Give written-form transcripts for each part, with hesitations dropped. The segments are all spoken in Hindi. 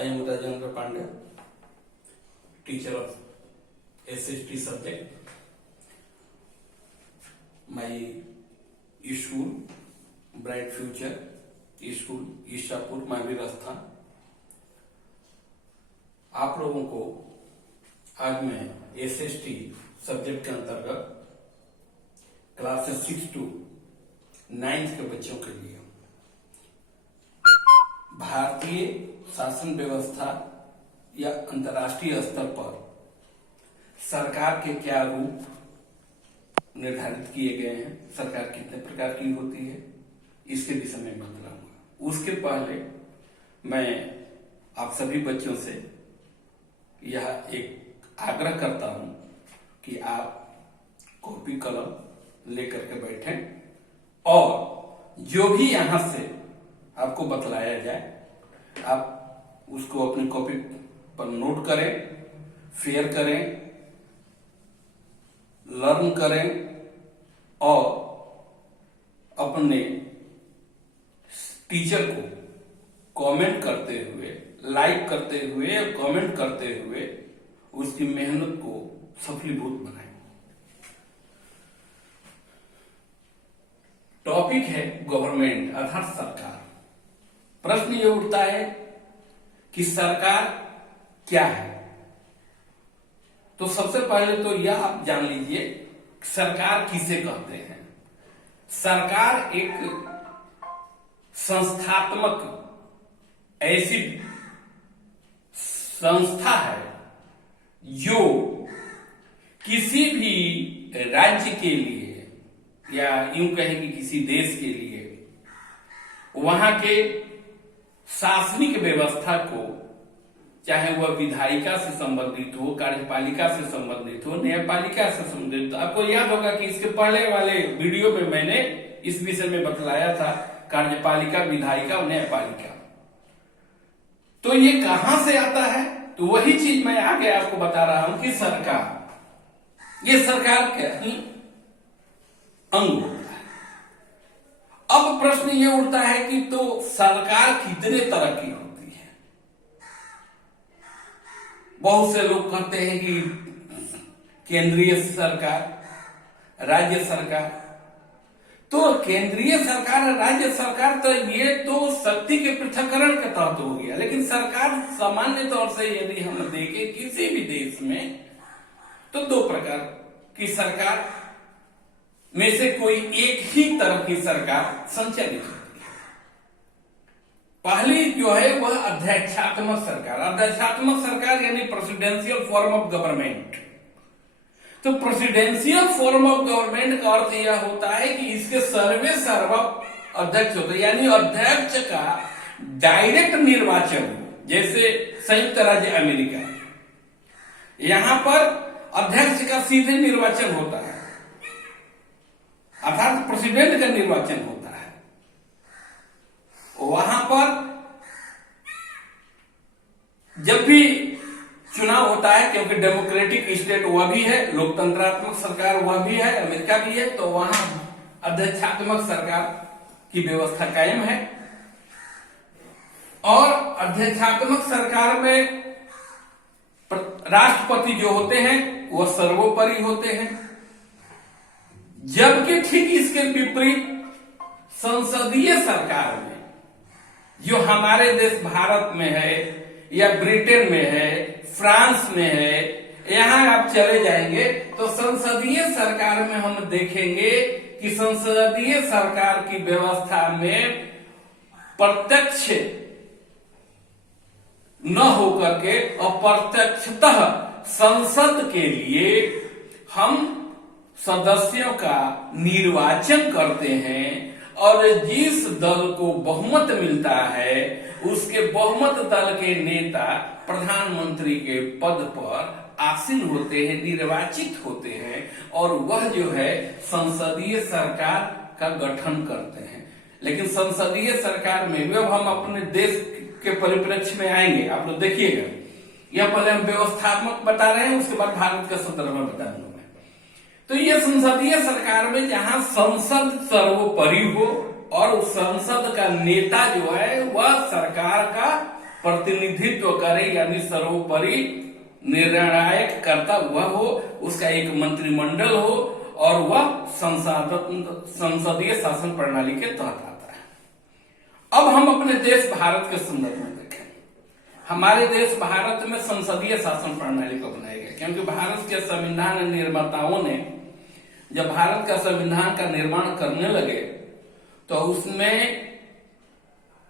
I am Rajendra Pandya, teacher of SST subject. My school, Bright Future school Ishapur Mahavir स्थान। आप लोगों को आज मैं SST सब्जेक्ट के अंतर्गत क्लासेस 6 to 9 के बच्चों के लिए भारतीय शासन व्यवस्था या अंतर्राष्ट्रीय स्तर पर सरकार के क्या रूप निर्धारित किए गए हैं, सरकार कितने प्रकार की होती है, इसके विषय में बतलाऊंगा। उसके पहले मैं आप सभी बच्चों से यह एक आग्रह करता हूं कि आप कॉपी कलम लेकर के बैठें और जो भी यहां से आपको बतलाया जाए आप उसको अपनी कॉपी पर नोट करें, शेयर करें, लर्न करें और अपने टीचर को कमेंट करते हुए, लाइक करते हुए और कमेंट करते हुए उसकी मेहनत को सफलीभूत बनाएं। टॉपिक है गवर्नमेंट अर्थात सरकार। प्रश्न ये उठता है कि सरकार क्या है। तो सबसे पहले तो यह आप जान लीजिए सरकार किसे कहते हैं। सरकार एक संस्थात्मक ऐसी संस्था है जो किसी भी राज्य के लिए या यूं कहें कि किसी देश के लिए वहां के शासनिक व्यवस्था को, चाहे वह विधायिका से संबंधित हो, कार्यपालिका से संबंधित हो, न्यायपालिका से संबंधित हो। आपको याद होगा कि इसके पहले वाले वीडियो में मैंने इस विषय में बतलाया था कार्यपालिका, विधायिका और न्यायपालिका। तो ये कहां से आता है? तो वही चीज मैं आगे आपको बता रहा हूं कि सरकार, ये सरकार का ही अंग होता है। अब प्रश्न ये उठता है कि तो सरकार कितने तरह की होती है। बहुत से लोग कहते हैं कि केंद्रीय सरकार, राज्य सरकार। तो केंद्रीय सरकार और राज्य सरकार तो ये तो शक्ति के पृथक्करण के तहत हो गया, लेकिन सरकार सामान्य तौर से यदि हम देखें किसी भी देश में तो दो प्रकार की सरकार में से कोई एक ही तरह की सरकार संचालित होती है। पहली जो है वह अध्यक्षात्मक सरकार। अध्यक्षात्मक सरकार यानी प्रेसिडेंशियल फॉर्म ऑफ गवर्नमेंट। तो प्रेसिडेंशियल फॉर्म ऑफ गवर्नमेंट का अर्थ यह होता है कि इसके सर्वे सर्वा अध्यक्ष होते हैं, यानी अध्यक्ष का डायरेक्ट निर्वाचन। जैसे संयुक्त राज्य अमेरिका, यहां पर अध्यक्ष का सीधे निर्वाचन होता है, अर्थात प्रेसिडेंट का निर्वाचन होता है। वहां पर जब भी चुनाव होता है, क्योंकि डेमोक्रेटिक स्टेट वह भी है, लोकतंत्रात्मक सरकार वह भी है, अमेरिका भी है, तो वहां अध्यक्षात्मक सरकार की व्यवस्था कायम है। और अध्यक्षात्मक सरकार में राष्ट्रपति जो होते हैं वह सर्वोपरि होते हैं। जबकि ठीक इसके विपरीत संसदीय सरकार में, जो हमारे देश भारत में है या ब्रिटेन में है, फ्रांस में है, यहां आप चले जाएंगे तो संसदीय सरकार में हम देखेंगे कि संसदीय सरकार की व्यवस्था में प्रत्यक्ष न होकर के अप्रत्यक्षतः संसद के लिए हम सदस्यों का निर्वाचन करते हैं और जिस दल को बहुमत मिलता है उसके बहुमत दल के नेता प्रधानमंत्री के पद पर आसीन होते हैं, निर्वाचित होते हैं और वह जो है संसदीय सरकार का गठन करते हैं। लेकिन संसदीय सरकार में भी अब हम अपने देश के परिप्रेक्ष्य में आएंगे, आप लोग देखिएगा। यह पहले हम व्यवस्थात्मक बता रहे हैं, उसके बाद भारत के संदर्भ में बता दूंगा। तो ये संसदीय सरकार में जहां संसद सर्वोपरि हो और संसद का नेता जो है वह सरकार का प्रतिनिधित्व करे, यानी सर्वोपरि निर्णायक कर्ता वह हो, उसका एक मंत्रिमंडल हो और वह संसदीय शासन प्रणाली के तहत आता है। अब हम अपने देश भारत के संदर्भ में देखें। हमारे देश भारत में संसदीय शासन प्रणाली को अपनाया गया, क्योंकि भारत के संविधान निर्माताओं ने जब भारत का संविधान का निर्माण करने लगे तो उसमें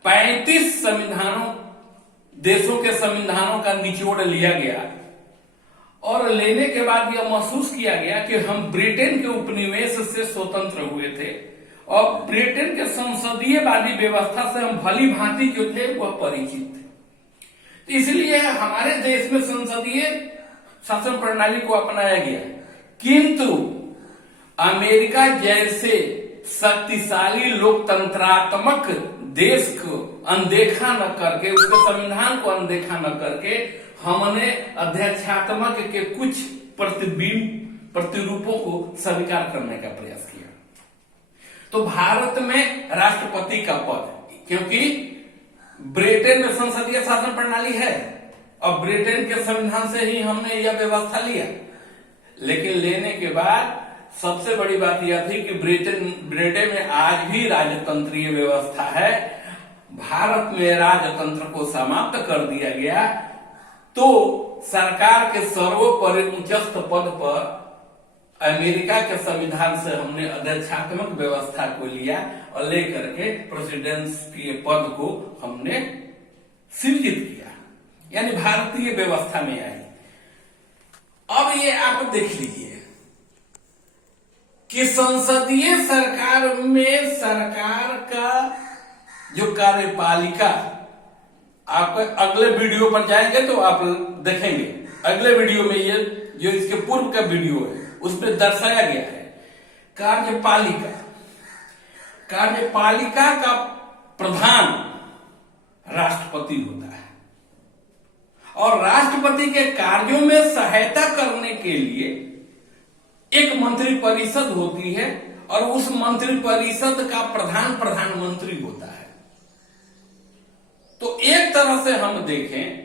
35 संविधानों, देशों के संविधानों का निचोड़ लिया गया और लेने के बाद यह महसूस किया गया कि हम ब्रिटेन के उपनिवेश से स्वतंत्र हुए थे और ब्रिटेन के संसदीयवादी व्यवस्था से हम भली भांति जो थे वह परिचित थे। इसलिए हमारे देश में संसदीय शासन प्रणाली को अपनाया गया, किंतु अमेरिका जैसे शक्तिशाली लोकतंत्रात्मक देश को अनदेखा न करके, उसके संविधान को अनदेखा न करके हमने अध्यक्षात्मक के कुछ प्रतिरूपों को स्वीकार करने का प्रयास किया। तो भारत में राष्ट्रपति का पद, क्योंकि ब्रिटेन में संसदीय शासन प्रणाली है और ब्रिटेन के संविधान से ही हमने यह व्यवस्था लिया, लेकिन लेने के बाद सबसे बड़ी बात यह थी कि ब्रिटेन में आज भी राजतंत्रीय व्यवस्था है, भारत में राजतंत्र को समाप्त कर दिया गया। तो सरकार के सर्वोपरि उच्चस्थ पद पर अमेरिका के संविधान से हमने अध्यक्षात्मक व्यवस्था को लिया और लेकर के प्रेसिडेंस के पद को हमने सृजित किया, यानी भारतीय व्यवस्था में आई। अब ये आप देख लीजिए कि संसदीय सरकार में सरकार का जो कार्यपालिका, आप अगले वीडियो पर जाएंगे तो आप देखेंगे, अगले वीडियो में ये जो इसके पूर्व का वीडियो है उसमें दर्शाया गया है कार्यपालिका। कार्यपालिका का प्रधान राष्ट्रपति होता है और राष्ट्रपति के कार्यों में सहायता करने के लिए एक मंत्रिपरिषद होती है और उस मंत्रिपरिषद का प्रधान प्रधानमंत्री होता है। तो एक तरह से हम देखें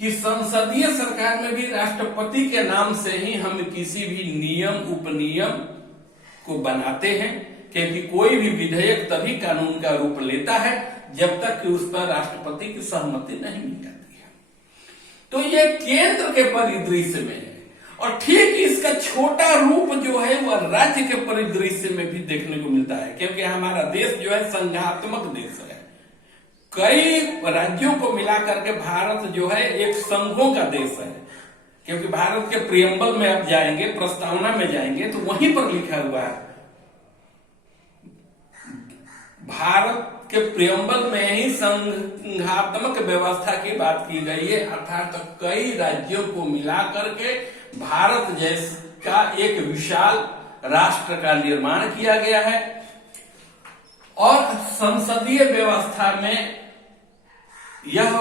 कि संसदीय सरकार में भी राष्ट्रपति के नाम से ही हम किसी भी नियम उपनियम को बनाते हैं, क्योंकि कोई भी विधेयक तभी कानून का रूप लेता है जब तक कि उस पर राष्ट्रपति की सहमति नहीं मिल जाती है। तो ये केंद्र के परिदृश्य में है और ठीक इसका छोटा रूप जो है वह राज्य के परिदृश्य में भी देखने को मिलता है, क्योंकि हमारा देश जो है संघात्मक देश है। कई राज्यों को मिलाकर के भारत जो है एक संघों का देश है, क्योंकि भारत के प्रियम्बल में आप जाएंगे, प्रस्तावना में जाएंगे तो वहीं पर लिखा हुआ है, भारत के प्रियम्बल में ही संघात्मक व्यवस्था की बात की गई है, अर्थात कई राज्यों को मिलाकर के भारत जैसा एक विशाल राष्ट्र का निर्माण किया गया है। और संसदीय व्यवस्था में यह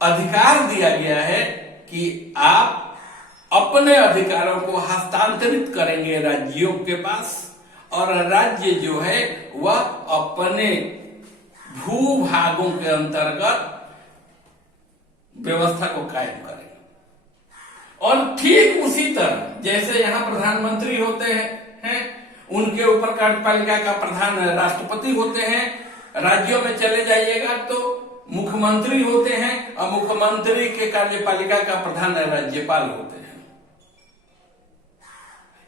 अधिकार दिया गया है कि आप अपने अधिकारों को हस्तांतरित करेंगे राज्यों के पास और राज्य जो है वह अपने भूभागों के अंतर्गत व्यवस्था को कायम करेंगे। और ठीक उसी तरह जैसे यहाँ प्रधानमंत्री होते हैं उनके ऊपर कार्यपालिका का प्रधान राष्ट्रपति होते हैं, राज्यों में चले जाइएगा तो मुख्यमंत्री होते हैं और मुख्यमंत्री के कार्यपालिका का प्रधान राज्यपाल होते हैं।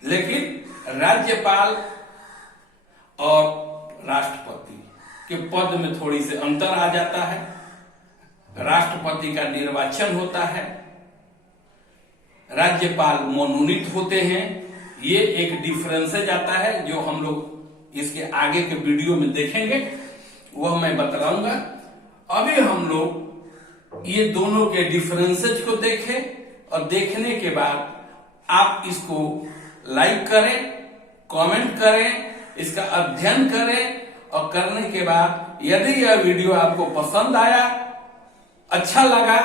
लेकिन राज्यपाल और राष्ट्रपति के पद में थोड़ी से अंतर आ जाता है। राष्ट्रपति का निर्वाचन होता है, राज्यपाल मनोनीत होते हैं। ये एक डिफरेंसेज आता है जो हम लोग इसके आगे के वीडियो में देखेंगे, वह मैं बतलाऊंगा। अभी हम लोग ये दोनों के डिफरेंसेज को देखें और देखने के बाद आप इसको लाइक करें, कमेंट करें, इसका अध्ययन करें और करने के बाद यदि यह वीडियो आपको पसंद आया, अच्छा लगा,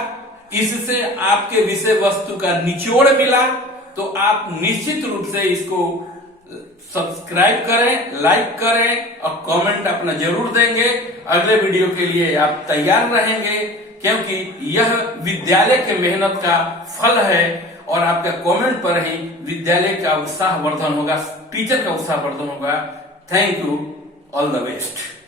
इससे आपके विषय वस्तु का निचोड़ मिला तो आप निश्चित रूप से इसको सब्सक्राइब करें, लाइक करें और कमेंट अपना जरूर देंगे। अगले वीडियो के लिए आप तैयार रहेंगे, क्योंकि यह विद्यालय के मेहनत का फल है और आपके कमेंट पर ही विद्यालय का उत्साह वर्धन होगा, टीचर का उत्साह वर्धन होगा। Thank you, all the best.